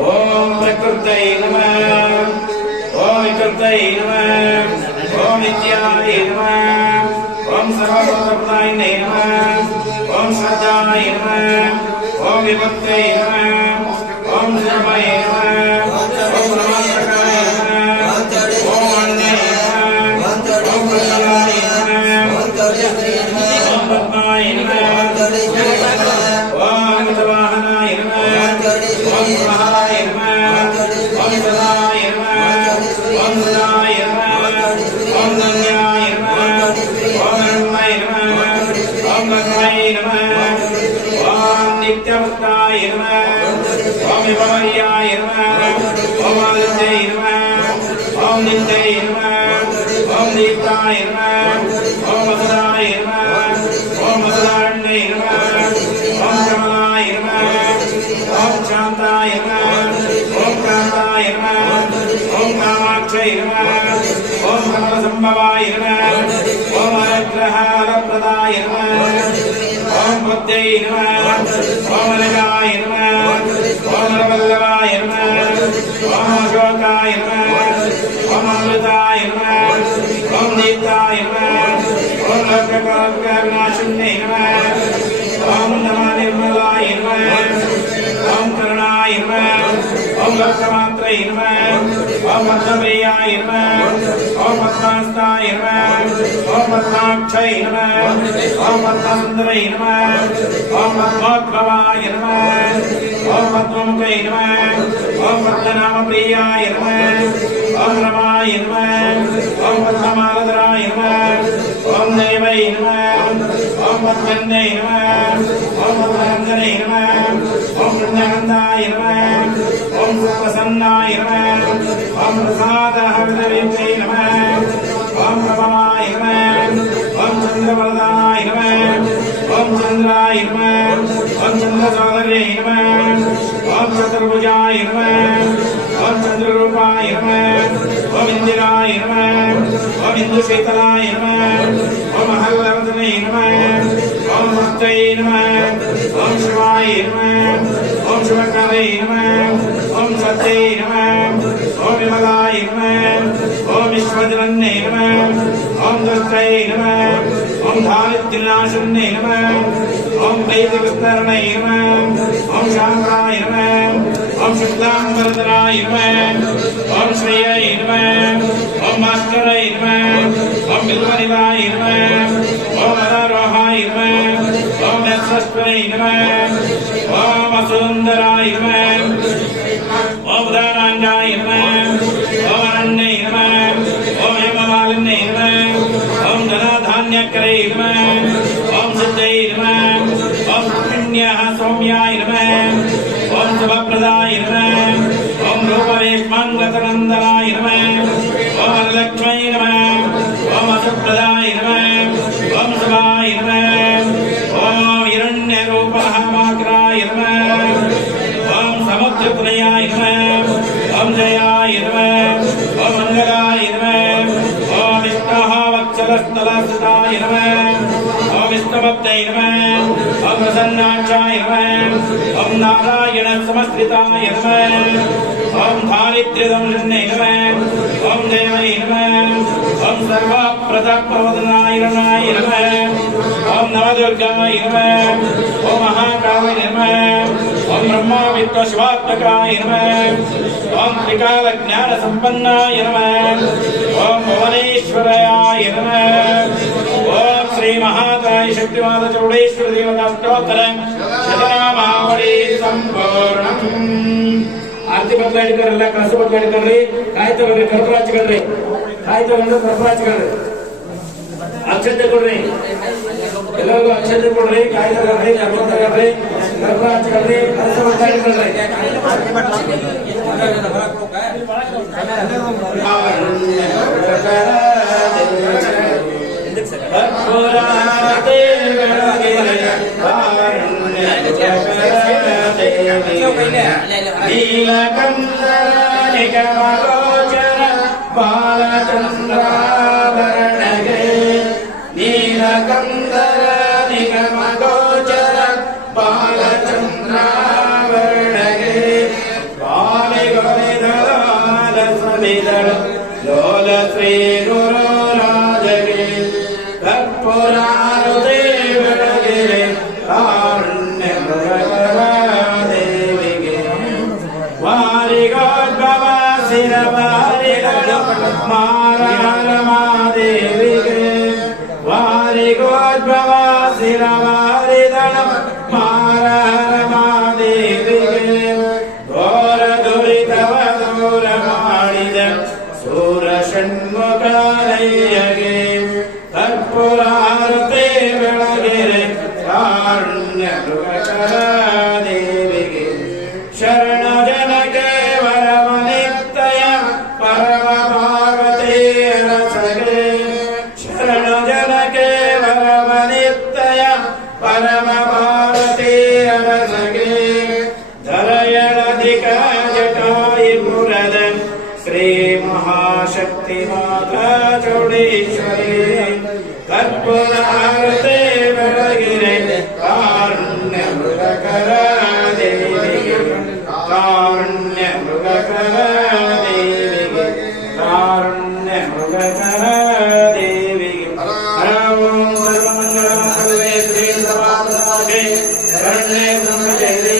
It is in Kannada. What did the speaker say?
ओम प्रकृतये नमः। ओम विकृतये नमः। ओम नित्याय नमः। ओम सर्वभूतप्रदायिने नमः। ओम सदाय नमः। ओम विभक्तये नमः। ओम धर्मये नमः। ओम ब्रह्मचर्याय नमः। ओम अन्ये नमः। ओम प्रदाय नमः। ओम पद्माय नमः। ओम गतवाहनाय नमः। ओम महाय नमः। ओम सदाय नमः। ओम सदाय नमः। ओम धन्याय नमः। ओम रमणाय नमः। ओम रमणाय नमः। ओम नित्यमुक्ताय नमः। ओम विभवर्याय नमः। ओम आदित्याय नमः। ओम नित्याय नमः। ओम दीप्ताय नमः। ओम मधुराय नमः। ओम मधुराण्ये नमः। ओम कमलाय नमः। ओम शांताय नमः। ओम कांताय नमः। ओम कामाक्षय नमः। ओम कमलसंभवाय नमः। ओम अनुग्रहप्रदाय नमः। ओम बुद्धये नमः। ओम अनगाय नमः। ओम वल्लभाय नमः। ओम अशोकाय नमः। ओम अमृताय नमः। ओम दीप्ताय नमः। ओम लोककर्मनाशिन्ये नमः। ओम नमः निर्मलाय नमः। ओम करुणाय नमः। ओम लोकमात्रये नमः। ओम पद्मप्रियाय नमः। ओम पद्मास्ताय नमः। ओम पद्माक्षये नमः। ओम पद्मसुन्दराय नमः। ओम पद्मोद्भवाय नमः। ओम पद्ममुखे नमः। ओम पद्मनामप्रियाय नमः। ओम रमाय नमः। ओम पद्ममालधराय नमः। ओम देवये नमः। ओम पद्मन्ये नमः। ओम पद्मरञ्जने नमः। ओम वृन्दगन्धाय नमः। ओम सुप्रसन्नाय नमः। ओम प्रसादहृदये नमः। ओम प्रभवाय नमः। ओम चन्द्रवरदाय नमः। ओम चन्द्राय नमः। ओम चन्द्रसोदरे नमः। ओम चतुर्भुजाय नमः। ओम चन्द्ररूपाय नमः। ओम इन्दिराय नमः। ओम इन्दुशीतलाय नमः। ओम हल्लवर्धने नमः। ओम मुक्तये नमः। ओम शिवाय नमः। ओम शिवकरे नमः। ओम सत्ये नमः। ओम विमलाय नमः। ओम विश्वजनन्ये नमः। ओम दुष्टये नमः। ओम दारिद्र्यनाशन्ये नमः। ओम प्रीतिविस्तरणे नमः। ओम शान्ताय नमः। ओम शुक्लाम्बरधराय नमः। ओम श्रेयाय नमः। ओम भास्कराय नमः। ओम बिल्वनिलाय नमः। ओम अनारोहाय नमः। ओम नक्षत्राय नमः। ओम असुन्दराय नमः। ओम उदाराङ्गाय नमः। ओम अरण्ये नमः। ओम हेममालिन्ये नमः। ओम धनाधान्यकरे नमः। ओम सिद्धये नमः। ओम पुण्यः सौम्याय नमः। ओम शुभप्रदाय नमः। ओम रूपवेश्माङ्गतनन्दनाय नमः। ओम वरलक्ष्म्यै नमः। ओम असुप्रदाय नमः। ओम शिवाय नमः। ओम हिरण्यरूपः माक्राय नमः। ओम समुद्रतनयाय नमः। ओम जयाय नमः। ओम मङ्गलाय नमः। ओम विष्णुः वत्सलस्थलस्थिताय नमः। ओम विष्णुभक्तये नमः। ओम प्रसन्नाक्षाय नमः। ओम नारायण समस्कृताय नमः। ओम दारिद्र्यदंशने नमः। ओम देवये नमः। ओम सर्वप्रदप्रवदनाय नमः। ओम नवदुर्गाय नमः। ओम महाकाय नमः। ओम ब्रह्मा विष्णु शिवात्मकाय नमः। ओम त्रिकालज्ञानसम्पन्नाय नमः। ओम भुवनेश्वराय नमः। ओम श्री महाकाय शक्तिमाता चौडेश्वरी देवता स्तोत्रं शतनामावली संपूर्णम्। आरती बदला ಹಿಡ್ಕರಲ್ಲ ಕಳಸ ಬದಲ ಹಿಡ್ಕರ್ರಿ ಕಾಯಿ ತಗೊಳ್ರಿ ಕರ್ಪೂರ ಹಚ್ಕೊಳ್ರಿ ಕಾಯಿ ತಗೊಂಡು ಕರ್ಪೂರ ಹಚ್ಕೊಳ್ರಿ ಅಕ್ಷತೆ ಕೊಡ್ರಿ ಎಲ್ಲರಿಗೂ ಅಕ್ಷತೆ ಕೊಡ್ರಿ ಕಾಯಿ ತಗೊಳ್ರಿ ಕರ್ಪೂರ ತಗೊಳ್ರಿ ಕರ್ಪೂರ ಹಚ್ಕೊಳ್ರಿ ಕಳಸ ಬದಲ ಹಿಡ್ಕೊಳ್ರಿ ನೀಲಕಂದನಿಗಮಗೋಚರ ಬಾಲಚಂದ್ರಾಭರಣಗೆ ನೀಲಕಂದನಿಗಮಗೋಚರ ವಾರಿಗಳು ಮಾರಮಾದೇವಿಗೆ ವಾರಿಗೋದ್ಭವ ಶಿರವಾರಿದಳ ಮಾರಮಾದೇವಿಗೆ ಘೋರ ದುರಿತವ ದೂರ ಮಾಡಿದ ಸೂರ ಷಣ್ಮುಖರಯ್ಯಗೆ ಕರ್ಪೂರಾರತಿ ಬೆಳಗೆರೆ ಕಾರುಣ್ಯ ಮೃಗಕರ ದೇವಿಗೆ ಶರಣ ಜನಕ್ಕೆ ವರಮನಿತ್ತಯ ಪರಮ ಪಾರ್ವತಿ ರಸಗೆ ಶರಣ ಜನಕ್ಕೆ ವರಮನಿತ್ತಯ ಪರಮ ಪಾರ್ವತಿ ರಸಗೆ ಧರಯಳಧಿಕ ಜಟಾಯುಪುರದ ಶ್ರೀ ಮಹಾಶಕ್ತಿ ಮಾತಾ ಚೌಡೇಶ್ವರಿ ಕರ್ಪೂರಾರತಿ ಬೆಳಗಿರೆ ಕಾರುಣ್ಯ ಮೃಗಕರ ದೇವಿಗೆ ಕಾರುಣ್ಯ ಮೃಗಕರ ದೇವಿಗೆ ಕಾರುಣ್ಯ ಮೃಗಕರ ದೇವಿಗೆ ಓಂ ಸರ್ವಮಂಗಳ ಮಂಗಲೇ ಶ್ರೀ ಸರ್ವಾತ್ಮನೇ ಶರಣ್ಯೇ ಬ್ರಹ್ಮಚಾರಿ